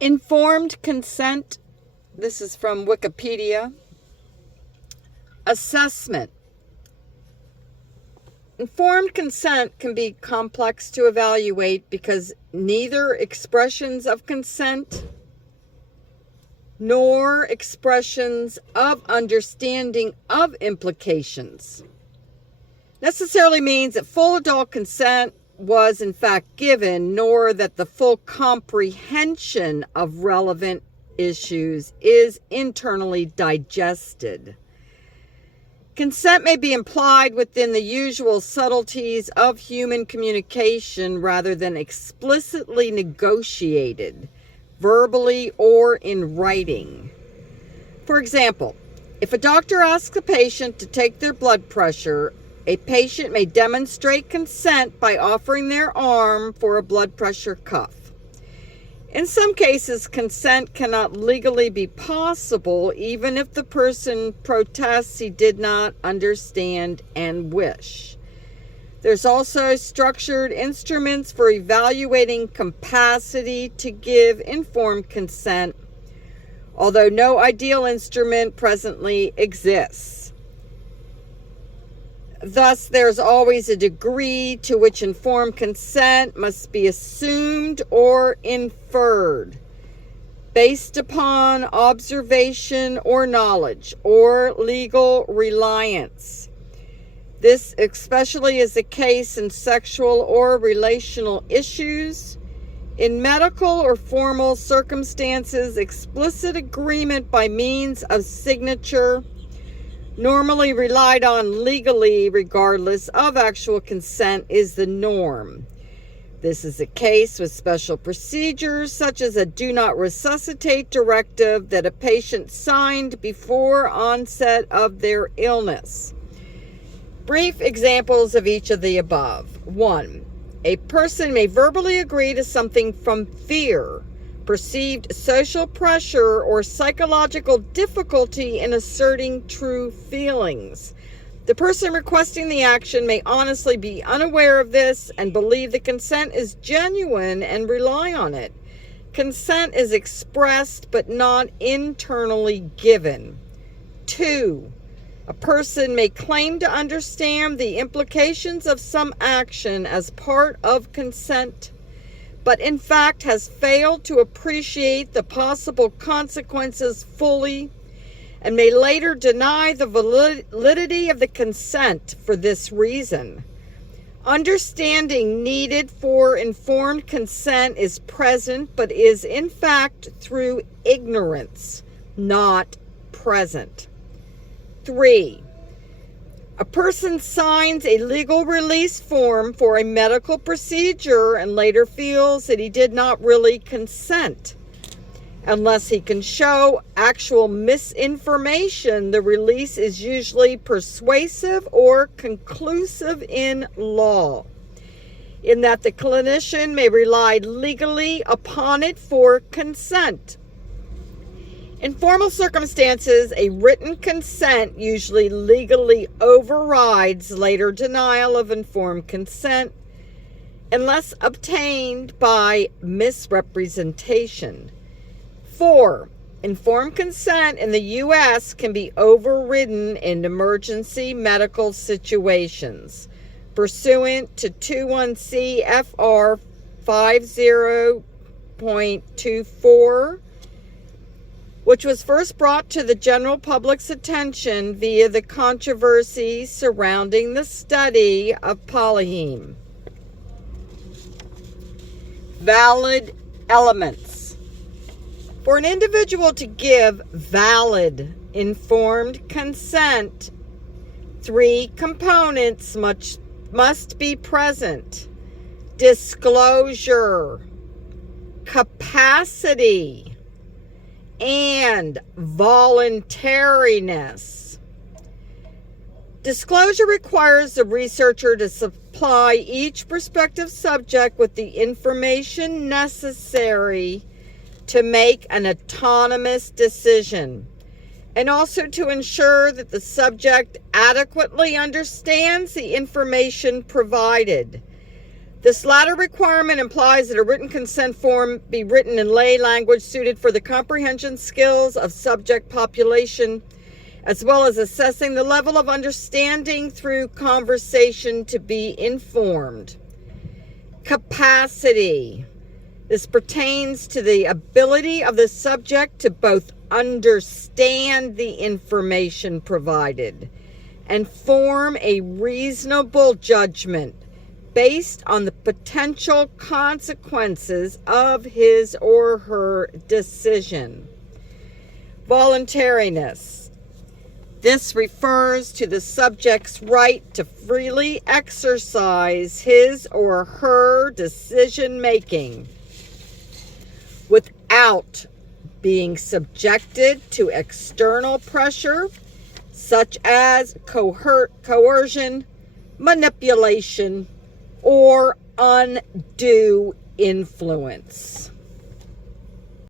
Informed consent. This is from Wikipedia. Assessment. Informed consent can be complex to evaluate because neither expressions of consent nor expressions of understanding of implications necessarily means that full adult consent was in fact given, nor that the full comprehension of relevant issues is internally digested. Consent may be implied within the usual subtleties of human communication rather than explicitly negotiated, verbally or in writing. For example, if a doctor asks a patient to take their blood pressure, a patient may demonstrate consent by offering their arm for a blood pressure cuff. In some cases, consent cannot legally be possible, even if the person protests he did not understand and wish. There's also structured instruments for evaluating capacity to give informed consent, although no ideal instrument presently exists. Thus, there's always a degree to which informed consent must be assumed or inferred based upon observation or knowledge or legal reliance. This especially is the case in sexual or relational issues. In medical or formal circumstances, explicit agreement by means of signature, normally relied on legally regardless of actual consent, is the norm. This is the case with special procedures such as a do not resuscitate directive that a patient signed before onset of their illness. Brief examples of each of the above. 1. A person may verbally agree to something from fear, perceived social pressure, or psychological difficulty in asserting true feelings. The person requesting the action may honestly be unaware of this and believe the consent is genuine and rely on it. Consent is expressed but not internally given. 2. A person may claim to understand the implications of some action as part of consent, but in fact has failed to appreciate the possible consequences fully, and may later deny the validity of the consent for this reason. Understanding needed for informed consent is present, but is in fact through ignorance, not present. 3. A person signs a legal release form for a medical procedure and later feels that he did not really consent. Unless he can show actual misinformation, the release is usually persuasive or conclusive in law, in that the clinician may rely legally upon it for consent. In formal circumstances, a written consent usually legally overrides later denial of informed consent unless obtained by misrepresentation. 4. Informed consent in the U.S. can be overridden in emergency medical situations, pursuant to 21 CFR 50.24, which was first brought to the general public's attention via the controversy surrounding the study of polyheme. Valid elements. For an individual to give valid informed consent, 3 components must be present: disclosure, capacity, and voluntariness. Disclosure requires the researcher to supply each prospective subject with the information necessary to make an autonomous decision, and also to ensure that the subject adequately understands the information provided. This latter requirement implies that a written consent form be written in lay language suited for the comprehension skills of subject population, as well as assessing the level of understanding through conversation to be informed. Capacity. This pertains to the ability of the subject to both understand the information provided and form a reasonable judgment based on the potential consequences of his or her decision. Voluntariness. This refers to the subject's right to freely exercise his or her decision-making without being subjected to external pressure, such as coercion, manipulation, or undue influence.